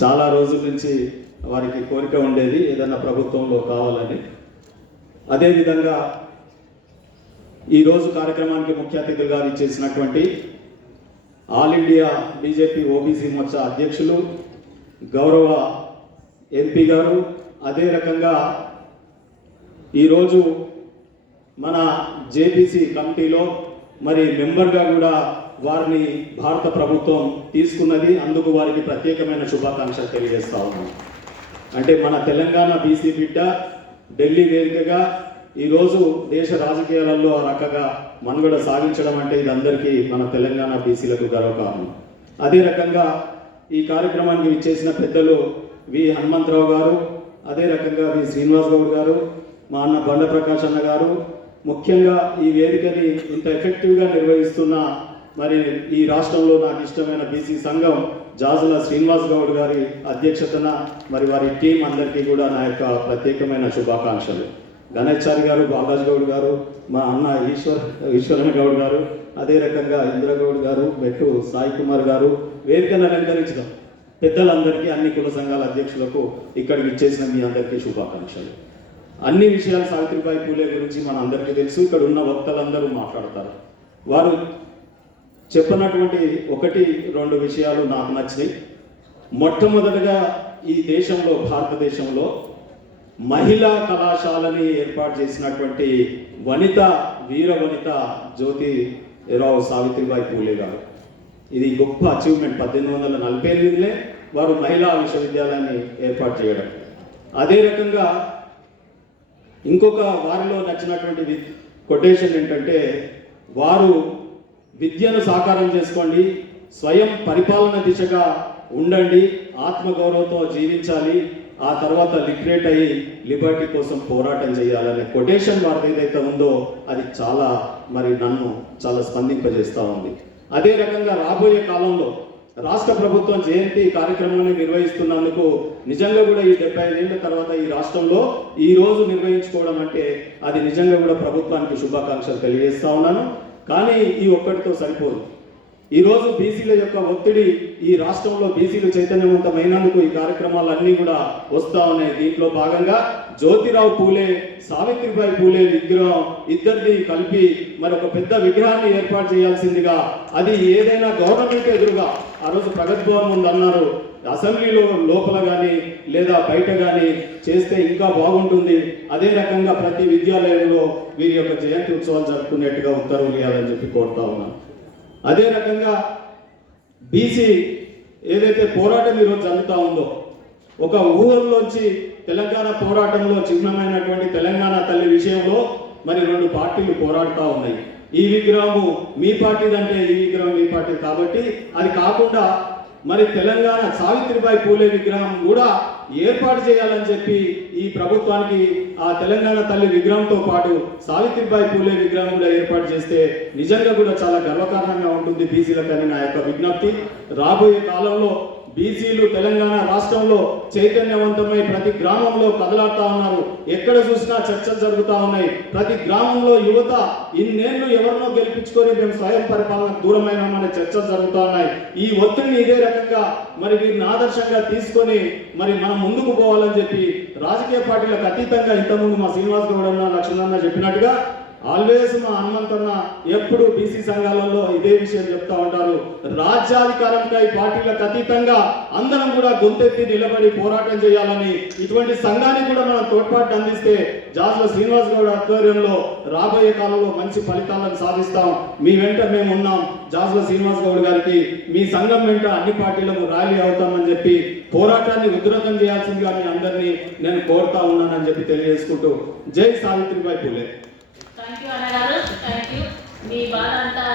చాలా రోజుల నుంచి వారికి కోరిక ఉండేది ఏదైనా ప్రభుత్వంలో కావాలని. అదేవిధంగా ఈరోజు కార్యక్రమానికి ముఖ్య అతిథులుగా ఇచ్చేసినటువంటి all India BJP OBC Morcha అధ్యక్షులు గౌరవ ఎంపీ గారు, అదే రకంగా ఈరోజు మన జేపీసీ కమిటీలో మరి మెంబర్గా కూడా వారిని భారత ప్రభుత్వం తీసుకున్నది. అందుకు వారికి ప్రత్యేకమైన శుభాకాంక్షలు తెలియజేస్తా ఉన్నాం. అంటే మన తెలంగాణ బీసీ బిడ్డ ఢిల్లీ వేదికగా ఈరోజు దేశ రాజకీయాలలో ఆ రకంగా మనుగడ సాగించడం అంటే ఇది అందరికీ మన తెలంగాణ బీసీలకు గర్వకారణం. అదే రకంగా ఈ కార్యక్రమానికి ఇచ్చేసిన పెద్దలు వి హనుమంతరావు గారు, అదే రకంగా వి శ్రీనివాస్ గౌడ్ గారు, మా అన్న బండ ప్రకాష్ అన్న గారు, ముఖ్యంగా ఈ వేదికని ఇంత ఎఫెక్టివ్గా నిర్వహిస్తున్న మరి ఈ రాష్ట్రంలో నాకు ఇష్టమైన బీసీ సంఘం జాజుల శ్రీనివాస్ గౌడ్ గారి అధ్యక్షతన మరి వారి టీం అందరికీ కూడా నా యొక్క ప్రత్యేకమైన శుభాకాంక్షలు. గణేశారి గారు, బాలాజ్ గౌడ్ గారు, మా అన్న ఈశ్వరన్ గౌడ్ గారు, అదే రకంగా ఇంద్రగౌడ్ గారు, మెట్టు సాయి కుమార్ గారు, వేదికను అలంకరించడం పెద్దలందరికీ, అన్ని కుల సంఘాల అధ్యక్షులకు ఇక్కడికి ఇచ్చేసిన మీ అందరికీ శుభాకాంక్షలు. అన్ని విషయాలు సావిత్రిబాయి పూలే గురించి మన అందరికీ తెలుసు. ఇక్కడ ఉన్న వక్తలందరూ మాట్లాడతారు. వారు చెప్పినటువంటి 1-2 విషయాలు నాకు నచ్చినాయి. మొట్టమొదటిగా ఈ దేశంలో, భారతదేశంలో మహిళా కళాశాలని ఏర్పాటు చేసినటువంటి వీర వనిత జ్యోతిరావు సావిత్రిబాయి పూలే గారు. ఇది గొప్ప అచీవ్మెంట్. 1848 వారు మహిళా విశ్వవిద్యాలయాన్ని ఏర్పాటు చేయడం. అదే రకంగా ఇంకొక వారిలో నచ్చినటువంటి కొటేషన్ ఏంటంటే, వారు విద్యను సాకారం చేసుకోండి, స్వయం పరిపాలన దిశగా ఉండండి, ఆత్మగౌరవంతో జీవించాలి, ఆ తర్వాత లిటరేట్ అయ్యి లిబర్టీ కోసం పోరాటం చేయాలనే కొటేషన్ వారిది ఏదైతే ఉందో అది చాలా నన్ను చాలా స్పందింపజేస్తూ ఉంది. అదే రకంగా రాబోయే కాలంలో రాష్ట్ర ప్రభుత్వం జయంతి కార్యక్రమాన్ని నిర్వహిస్తున్నందుకు నిజంగా కూడా ఈ 75 ఏళ్ల తర్వాత ఈ రాష్ట్రంలో ఈ రోజు నిర్వహించుకోవడం అంటే అది నిజంగా కూడా ప్రభుత్వానికి శుభాకాంక్షలు తెలియజేస్తా ఉన్నాను. కానీ ఈ ఒక్కటితో సరిపోదు. ఈరోజు బీసీల యొక్క ఒత్తిడి ఈ రాష్ట్రంలో బీసీలు చైతన్యవంతమైనందుకు ఈ కార్యక్రమాలన్నీ కూడా వస్తూ ఉన్నాయి. దీంట్లో భాగంగా జ్యోతిరావు పూలే, సావిత్రిబాయి పూలే విగ్రహం ఇద్దరిని కలిపి ఒక పెద్ద విగ్రహాన్ని ఏర్పాటు చేయాల్సిందిగా, అది ఏదైనా గవర్నమెంట్ ఎదురుగా ఆ రోజు ప్రగతి భవన్ ముందు అన్నారు, అసెంబ్లీలో లోపల కానీ లేదా బయట కానీ చేస్తే ఇంకా బాగుంటుంది. అదే రకంగా ప్రతి విద్యాలయంలో వీరి యొక్క జయంతి ఉత్సవాలు జరుపుకునేట్టుగా ఉత్తర్వులు ఇవ్వాలని చెప్పి కోరుతా ఉన్నాను. అదే రకంగా బీసీ ఏదైతే పోరాటం ఈరోజు జరుగుతూ ఉందో, ఒక ఊహల్లోంచి తెలంగాణ పోరాటంలో చిహ్నమైనటువంటి తెలంగాణ తల్లి విషయంలో 2 పార్టీలు పోరాడుతూ ఉన్నాయి. ఈ విగ్రహము మీ పార్టీదంటే ఈ విగ్రహం మీ పార్టీ కాబట్టి అది కాకుండా తెలంగాణ సావిత్రిబాయి పూలే విగ్రహం కూడా ఏర్పాటు చేయాలని చెప్పి ఈ ప్రభుత్వానికి ఆ తెలంగాణ తల్లి విగ్రహంతో పాటు సావిత్రిబాయి పూలే విగ్రహం కూడా ఏర్పాటు చేస్తే నిజంగా కూడా చాలా గర్వకారణంగా ఉంటుంది బీసీలకని నా యొక్క విజ్ఞప్తి. రాబోయే కాలంలో బీసీలు తెలంగాణ రాష్ట్రంలో చైతన్యవంతమై ప్రతి గ్రామంలో కదలాడుతూ ఉన్నారు. ఎక్కడ చూసినా చర్చలు జరుగుతూ ఉన్నాయి. ప్రతి గ్రామంలో యువత ఇన్నేళ్లు ఎవరినో గెలిపించుకొని మేము స్వయం పరిపాలనకు దూరమైనామనే చర్చలు జరుగుతూ ఉన్నాయి. ఈ ఒత్తిడిని ఇదే రకంగా వీరిని ఆదర్శంగా తీసుకొని మనం ముందుకు పోవాలని చెప్పి రాజకీయ పార్టీలకు అతీతంగా ఇంతకుముందు మా శ్రీనివాస్ గౌడ్ అన్న, లక్ష్మణ్ అన్న చెప్పినట్టుగా ఆల్వేస్ మా హనుమంతన్న ఎప్పుడు బీసీ సంఘాలలో ఇదే విషయం చెప్తా ఉంటారు. రాజ్యాధికారంపై పార్టీలకు అతీతంగా అందరం కూడా గొంతెత్తి నిలబడి పోరాటం చేయాలని, ఇటువంటి సంఘానికి కూడా మనం తోడ్పాటు అందిస్తే జాజుల శ్రీనివాస్ గౌడ్ ఆధ్వర్యంలో రాబోయే కాలంలో మంచి ఫలితాలను సాధిస్తాం. మీ వెంట మేము ఉన్నాం. జాజుల శ్రీనివాస్ గౌడ్ గారికి మీ సంఘం వెంట అన్ని పార్టీలకు ర్యాలీ అవుతామని చెప్పి పోరాటాన్ని ఉధృతం చేయాల్సిందిగా మీ అందరినీ నేను కోరుతా ఉన్నానని చెప్పి తెలియజేసుకుంటూ జై సావిత్రిబాయి పూలే. థ్యాంక్ యూ అన్నగారు. Thank you. మీ బాధ అంతా